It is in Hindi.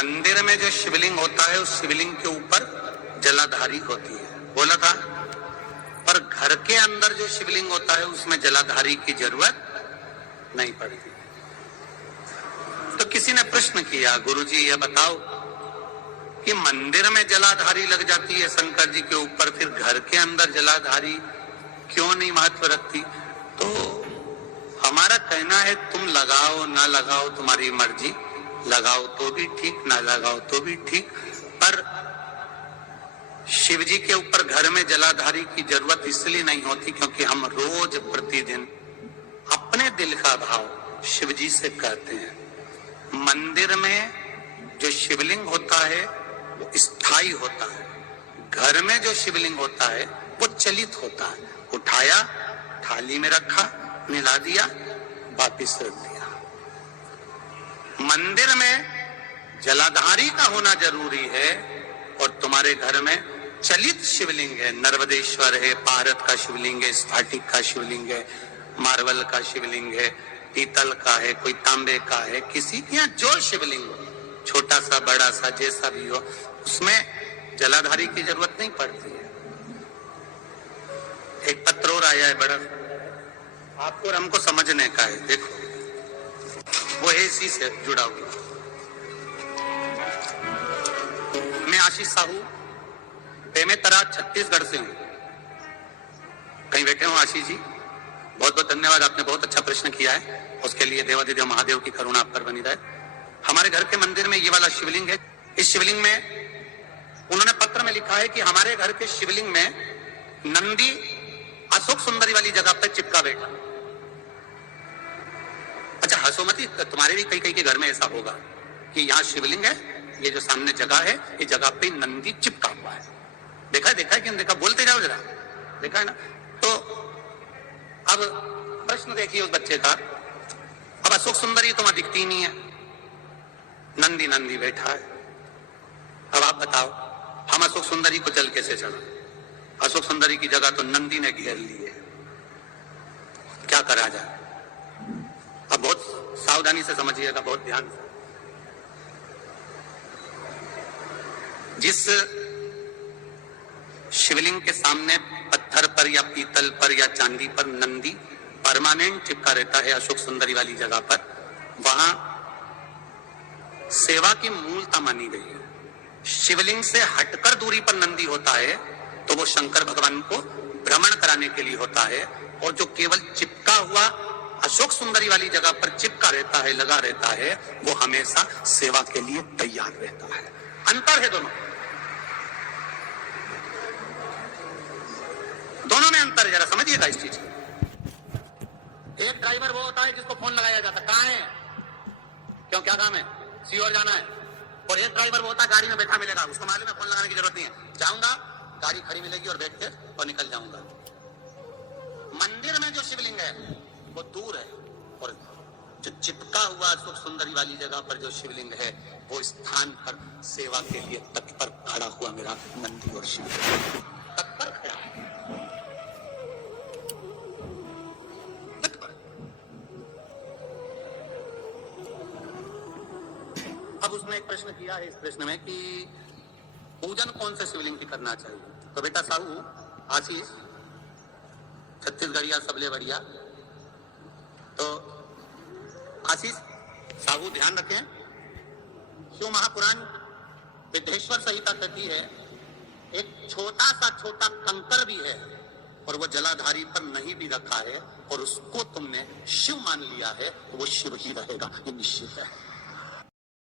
मंदिर में जो शिवलिंग होता है उस शिवलिंग के ऊपर जलाधारी होती है, बोला था। पर घर के अंदर जो शिवलिंग होता है उसमें जलाधारी की जरूरत नहीं पड़ती। तो किसी ने प्रश्न किया, गुरुजी ये बताओ कि मंदिर में जलाधारी लग जाती है शंकर जी के ऊपर, फिर घर के अंदर जलाधारी क्यों नहीं महत्व रखती? तो हमारा कहना है तुम लगाओ ना लगाओ तुम्हारी मर्जी, लगाओ तो भी ठीक ना लगाओ तो भी ठीक, पर शिव जी के ऊपर घर में जलाधारी की जरूरत इसलिए नहीं होती क्योंकि हम रोज प्रतिदिन अपने दिल का भाव शिव जी से कहते हैं। मंदिर में जो शिवलिंग होता है वो स्थायी होता है, घर में जो शिवलिंग होता है वो चलित होता है। उठाया, थाली में रखा, मिला दिया, वापिस रख दिया। मंदिर में जलाधारी का होना जरूरी है और तुम्हारे घर में चलित शिवलिंग है, नर्मदेश्वर है, भारत का शिवलिंग है, स्फटिक का शिवलिंग है, मार्बल का शिवलिंग है, पीतल का है, कोई तांबे का है, किसी के यहाँ जो शिवलिंग हो, छोटा सा बड़ा सा जैसा भी हो, उसमें जलाधारी की जरूरत नहीं पड़ती है। एक पत्र और आया है बड़ा, आपको और हमको समझने का है, देखो वो है इसी से जुड़ा हुआ। मैं आशीष साहू बेमेतरा छत्तीसगढ़ से हूं। कहीं बैठे हो आशीष जी? बहुत बहुत धन्यवाद, आपने बहुत अच्छा प्रश्न किया है, उसके लिए देवाधिदेव महादेव की करुणा आप पर बनी रहे। हमारे घर के मंदिर में ये वाला शिवलिंग है। इस शिवलिंग में उन्होंने पत्र में लिखा है कि हमारे घर के शिवलिंग में नंदी अशोक सुंदरी वाली जगह पर चिपका बैठा। अच्छा हंसो मत, तुम्हारे भी कई कई के घर में ऐसा होगा कि यहाँ शिवलिंग है, ये जो सामने जगह है, ये जगह पे नंदी चिपका हुआ है। देखा है कि देखा? बोलते जाओ जरा, देखा है ना? तो अब प्रश्न देखिए उस बच्चे का, अब अशोक सुंदरी तो वहां दिखती नहीं है, नंदी नंदी बैठा है। अब आप बताओ हम अशोक सुंदरी को जल कैसे चढ़ा? अशोक सुंदरी की जगह तो नंदी ने घेर ली है, क्या करा जाए? अब बहुत सावधानी से समझिएगा, बहुत ध्यान से। जिस शिवलिंग के सामने पत्थर पर या पीतल पर या चांदी पर नंदी परमानेंट चिपका रहता है अशोक सुंदरी वाली जगह पर, वहां सेवा की मूलता मानी गई है। शिवलिंग से हटकर दूरी पर नंदी होता है तो वो शंकर भगवान को भ्रमण कराने के लिए होता है, और जो केवल चिपका हुआ अशोक सुंदरी वाली जगह पर चिपका रहता है, लगा रहता है, वो हमेशा सेवा के लिए तैयार रहता है। अंतर है दोनों में अंतर है, जरा समझिएगा इस चीज को। एक ड्राइवर वो होता है जिसको फोन लगाया जाता है, कहाँ है, क्यों, क्या काम है, सीओर जाना है। और एक ड्राइवर वो होता है गाड़ी में बैठा मिलेगा, उसको मालूम है फोन लगाने की जरूरत नहीं है, जाऊंगा गाड़ी खड़ी मिलेगी और बैठ के और निकल जाऊंगा। मंदिर में जो शिवलिंग है वो दूर है, और जो चिपका हुआ अशोक सुंदरी वाली जगह पर जो शिवलिंग है वो स्थान पर सेवा के लिए तत्पर खड़ा हुआ मेरा नंदी और शिवलिंग तत्पर खड़ा है। अब उसने एक प्रश्न किया है इस प्रश्न में कि पूजन कौन से शिवलिंग की करना चाहिए? तो बेटा साहू आशीष छत्तीसगढ़िया सबले बढ़िया, तो आशीष साहू ध्यान रखें, शिव महापुराण विद्येश्वर संहिता कहती है एक छोटा कंकर भी है और वो जलाधारी पर नहीं भी रखा है और उसको तुमने शिव मान लिया है तो वो शिव ही रहेगा, ये निश्चित है।